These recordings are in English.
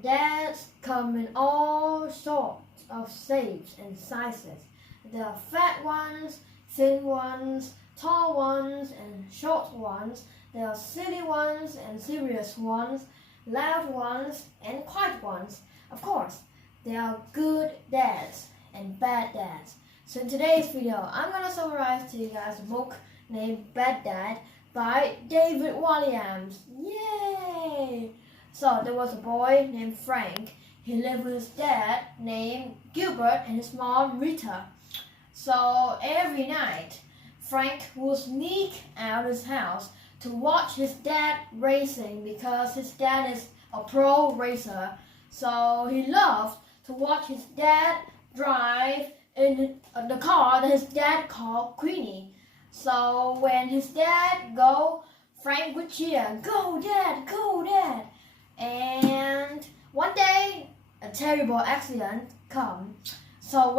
Dads come in all sorts of shapes and sizes. There are fat ones, thin ones, tall ones, and short ones. There are silly ones and serious ones, loud ones and quiet ones. Of course, there are good dads and bad dads. So in today's video, I'm going to summarize to you guys a book named Bad Dad by David Walliams. Yay! So there was a boy named Frank. He lived with his dad named Gilbert and his mom Rita. So every night, Frank would sneak out of his house to watch his dad racing because his dad is a pro racer. So he loved to watch his dad drive in the car that his dad called Queenie. So when his dad go, Frank would cheer, "Go Dad, go Dad!" And one day, a terrible accident come. So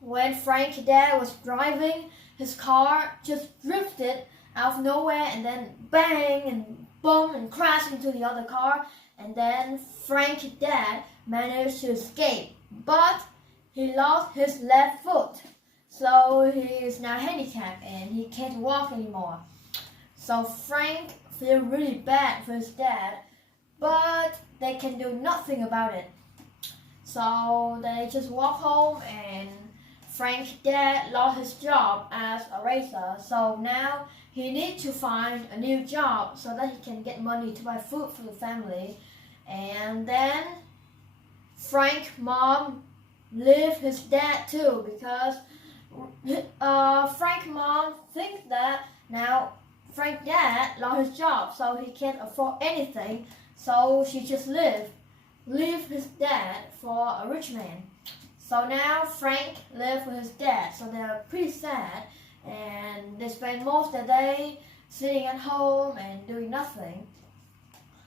when Frank's dad was driving, his car just drifted out of nowhere and then bang and boom and crashed into the other car. And then Frank's dad managed to escape, but he lost his left foot. So he is now handicapped and he can't walk anymore. So Frank feels really bad for his dad, but they can do nothing about it. So they just walk home, and Frank's dad lost his job as a racer. So now he needs to find a new job so that he can get money to buy food for the family. And then Frank's mom leave his dad too because Frank's mom thinks that now Frank's dad lost his job, so he can't afford anything. So she just leave his dad for a rich man. So now Frank lives with his dad. So they're pretty sad, and they spend most of the day sitting at home and doing nothing.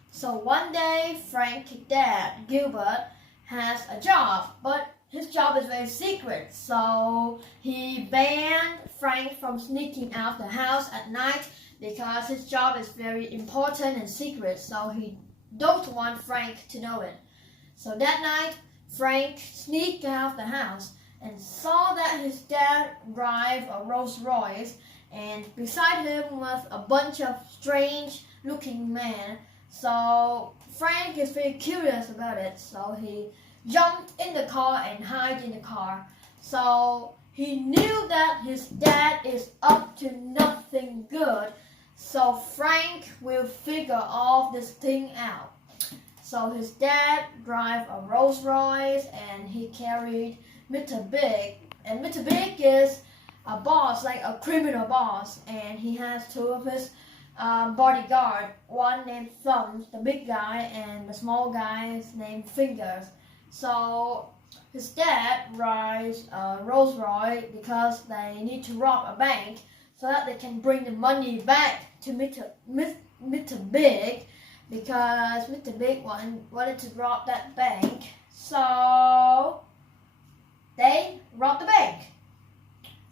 So one day, Frank's dad, Gilbert, has a job, but his job is very secret. So he banned Frank from sneaking out the house at night because his job is very important and secret. So he don't want Frank to know it. So that night, Frank sneaked out the house and saw that his dad drive a Rolls Royce, and beside him was a bunch of strange looking men. So Frank is very curious about it, so he jumped in the car and hid in the car. So he knew that his dad is up to nothing good. So Frank will figure all this thing out. So his dad drive a Rolls Royce, and he carried Mr. Big. And Mr. Big is a boss, like a criminal boss, and he has two of his bodyguard, one named Thumbs, the big guy, and the small guy is named Fingers. So his dad drives a Rolls Royce because they need to rob a bank so that they can bring the money back to Mr. Big, because Mr. Big wanted to rob that bank. So they robbed the bank.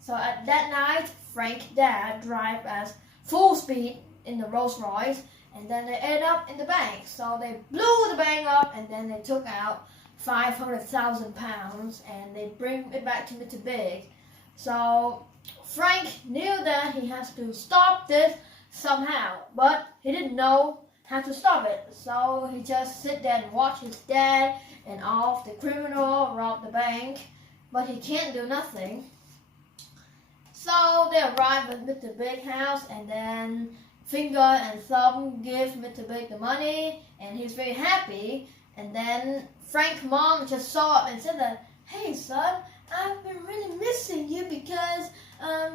So at that night, Frank's dad drive at full speed in the Rolls Royce, and then they ended up in the bank. So they blew the bank up, and then they took out 500,000 pounds, and they bring it back to Mr. Big. So Frank knew that he has to stop this somehow, but he didn't know how to stop it. So he just sit there and watch his dad and all of the criminal rob the bank, but he can't do nothing. So they arrive at Mr. Big house, and then Finger and Thumb give Mr. Big the money, and he's very happy. And then Frank's mom just saw it and said that, "Hey son, I've been really missing you because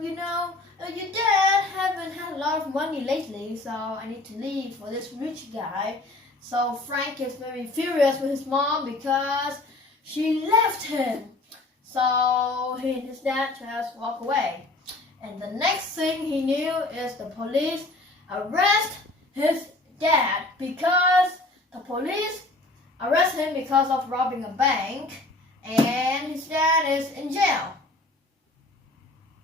your dad haven't had a lot of money lately, so I need to leave for this rich guy." So Frank is very furious with his mom because she left him. So he and his dad just walk away. And the next thing he knew is the police arrest his dad because the police arrest him because of robbing a bank, and his dad is in jail.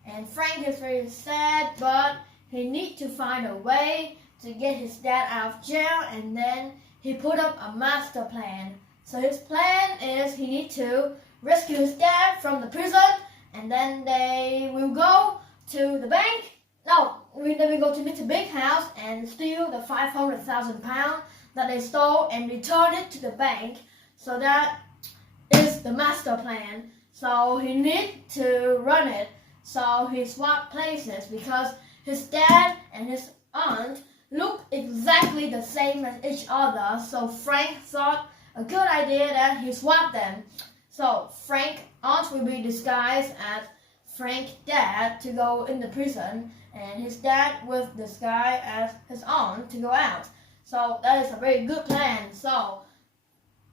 And Frank is very sad, but he needs to find a way to get his dad out of jail, and then he put up a master plan. So his plan is he needs to rescue his dad from the prison, and then they will go to the bank. No, they will go to Mr. Big's house and steal the £500,000 that they stole and return it to the bank. So that is the master plan. So he needs to run it. So he swapped places because his dad and his aunt look exactly the same as each other. So Frank thought a good idea that he swapped them. So Frank's aunt will be disguised as Frank's dad to go in the prison, and his dad will disguise as his aunt to go out. So that is a very good plan. So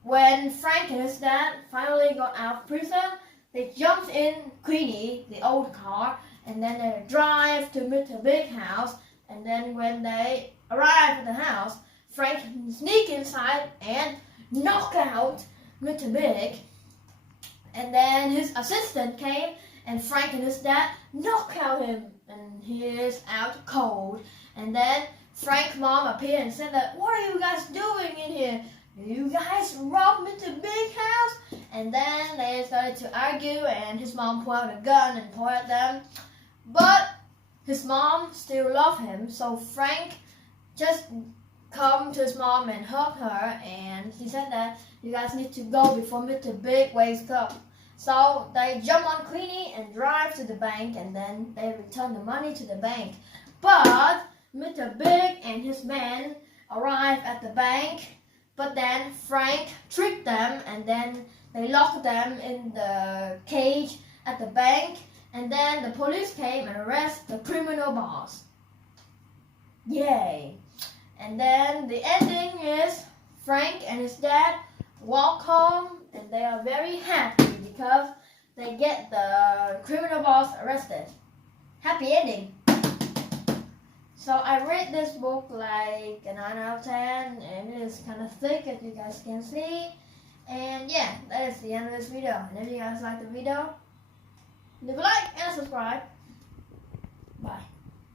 when Frank and his dad finally got out of prison, they jumped in Queenie, the old car, and then they drive to Mr. Big's house. And then when they arrive at the house, Frank sneak inside and knock out Mr. Big. And then his assistant came, and Frank and his dad knock out him, and he is out cold. And then Frank's mom appeared and said that, "What are you guys doing in here? You guys robbed Mr. Big's house?" And then they started to argue, and his mom pulled out a gun and pointed at them. But his mom still loved him, so Frank just come to his mom and hug her, and he said that you guys need to go before Mr. Big wakes up. So they jump on Queenie and drive to the bank, and then they return the money to the bank. But Mr. Big and his men arrive at the bank, but then Frank tricked them, and then they locked them in the cage at the bank, and then the police came and arrested the criminal boss. Yay! And then the ending is Frank and his dad walk home, and they are very happy because they get the criminal boss arrested. Happy ending. So I read this book like a 9 out of 10, and it is kind of thick as you guys can see. And yeah, that is the end of this video. And if you guys like the video, leave a like and subscribe. Bye.